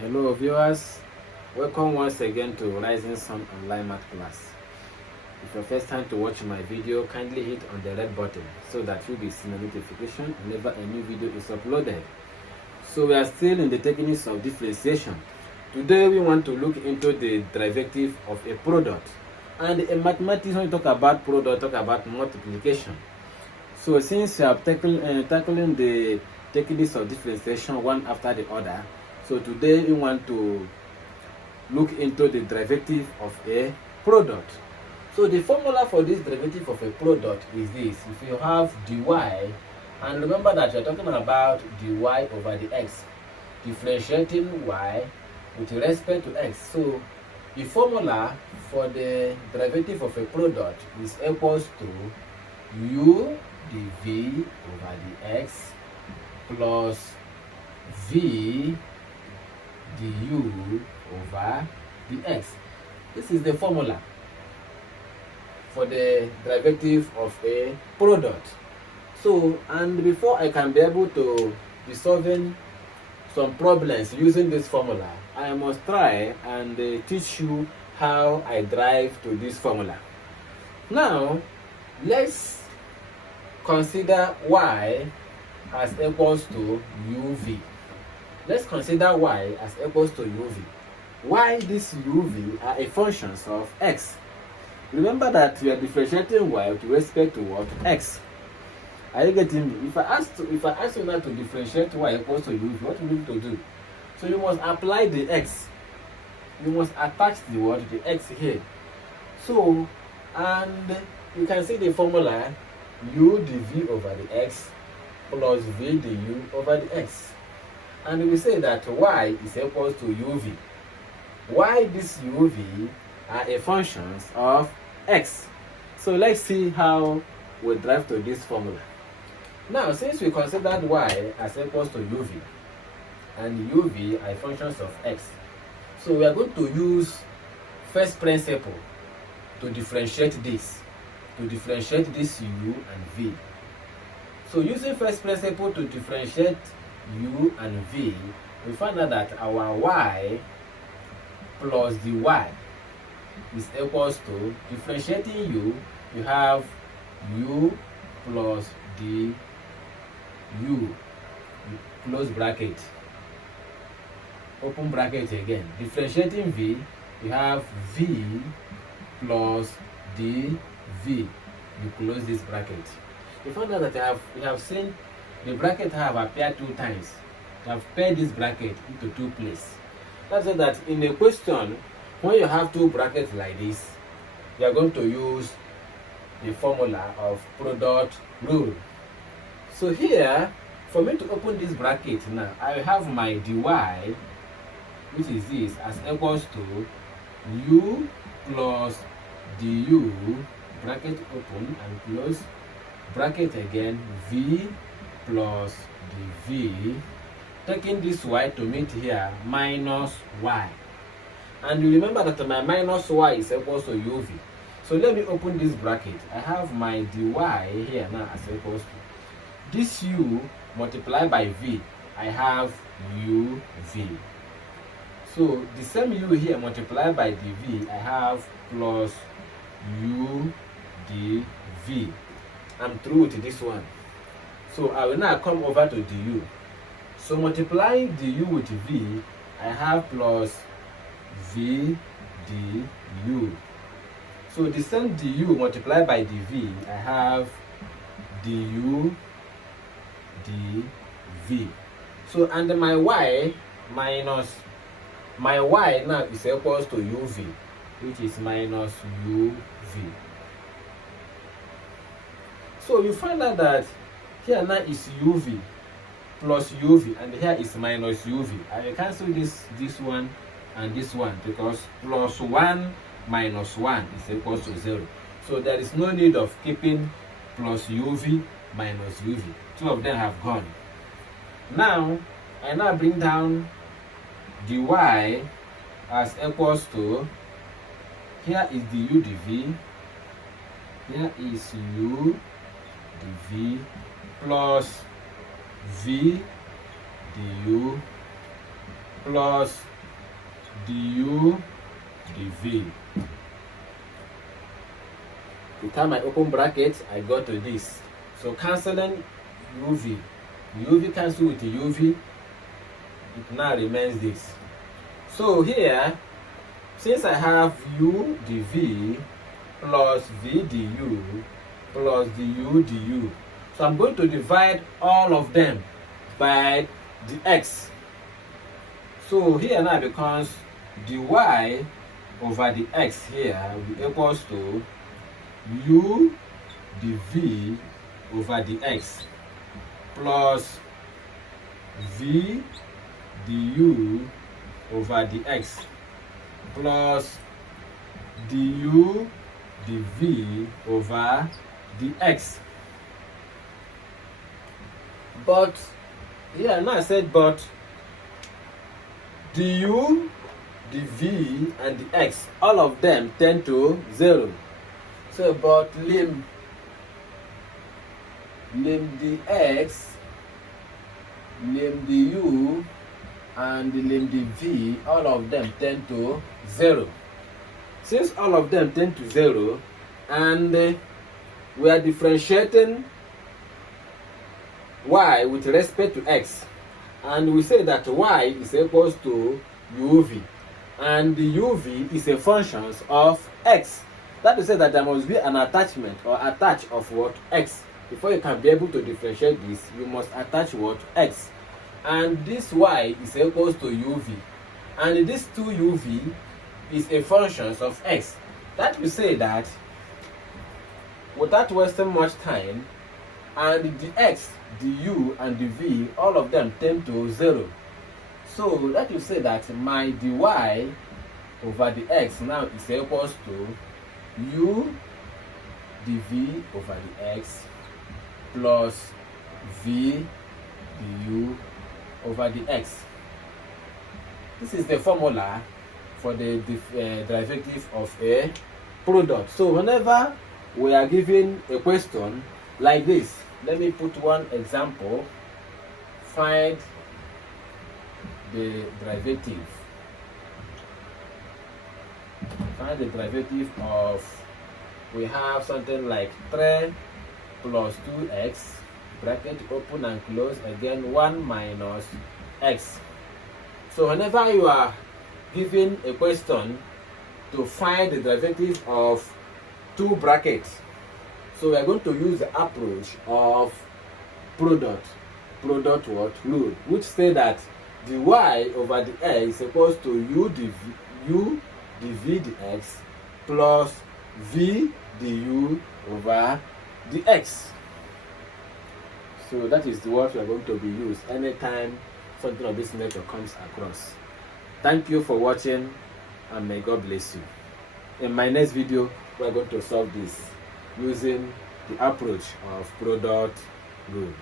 Hello viewers, welcome once again to Rising Sun Online Math Class. If your first time to watch my video, kindly hit on the red button so that you'll be seeing a notification whenever a new video is uploaded. So we are still in the techniques of differentiation. Today we want to look into the derivative of a product. And in mathematics, when you talk about product, talk about multiplication. So since we are tackling the techniques of differentiation one after the other, so today we want to look into the derivative of a product. So the formula for this derivative of a product is this. If you have dy, and remember that you're talking about dy over the x, differentiating y with respect to x. So the formula for the derivative of a product is equals to u dv over the x plus v du over the x. This is the formula for the derivative of a product. So, and before I can be able to be solving some problems using this formula, I must try and teach you how I derive to this formula. Now, let's consider y as equals to uv. Let's consider y as equals to uv. Why this uv are a functions of x. Remember that we are differentiating y with respect to what? X. Are you getting me? If I ask you now to differentiate y equals to uv, what you need to do? So you must apply the x. You must attach the what? The x here. So, and you can see the formula u dv over the x plus v du over the x. And we say that y is equals to uv. Why this uv are a functions of x. So let's see how we derive to this formula. Now, since we considered y as equals to uv and uv are functions of x, so we are going to use first principle to differentiate this u and v. So using first principle to differentiate u and v, we find out that our y plus dy is equals to, differentiating u, you have u plus du, close bracket, open bracket again. Differentiating v, you have v plus dv, you close this bracket. You find out that we have seen the bracket have appeared two times. We have paired this bracket into two places. That's it, that in a question, when you have two brackets like this, you are going to use the formula of product rule. So here, for me to open this bracket now, I have my dy, which is this, as equals to u plus du, bracket open and close, bracket again, v plus dv, taking this y to meet here, minus y. And you remember that my minus y is equals to uv. So let me open this bracket. I have my dy here now as equals to this u multiplied by v. I have uv. So the same u here multiplied by dv, I have plus u dv. I'm through with this one. So I will now come over to du. So multiplying du with v, I have plus v du. So the same du multiplied by dv, I have du dv. So and my y minus my y now is equals to uv, which is minus uv. So you find out that here now is uv plus uv, and here is minus uv. I will cancel this one and this one, because plus 1 minus 1 is equals to 0. So there is no need of keeping plus uv minus uv. Two of them have gone. Now I now bring down dy as equals to, here is du dv, here is u dv plus v du plus du dv. The time I open bracket, I go to this. So cancelling uv. uv cancel with uv. It now remains this. So here, since I have u dv plus v du plus du du, so I'm going to divide all of them by the x. So here now becomes dy over the x here will be equals to u dv over the x plus v du over the x plus du dv over the x. But yeah, now I said but du dv and the x, all of them tend to 0. So but lim dx, lim du and lim dv, all of them tend to 0. Since all of them tend to 0 and we are differentiating y with respect to x, and we say that y is equals to uv and the uv is a function of x. That is to say that there must be an attachment or attach of what? X. Before you can be able to differentiate this, you must attach what? X. And this y is equals to uv. And this 2uv is a function of x. That will say that without wasting much time, and the x, the u, and the v, all of them tend to 0. So that will say that my dy over the x now is equals to u dv over the x plus v du over the x. This is the formula for the derivative of a product. So whenever we are given a question like this, let me put one example. Find the derivative. Find the derivative of, we have something like 3 plus 2x, bracket open and close, again 1 minus x. So whenever you are given a question to find the derivative of 2 brackets, so we are going to use the approach of product what? Rule, which say that dy over the x is equals to u dv dx plus v du over the x. So that is the word we are going to be used anytime something of this nature comes across. Thank you for watching and may God bless you. In my next video, we are going to solve this using the approach of product rule.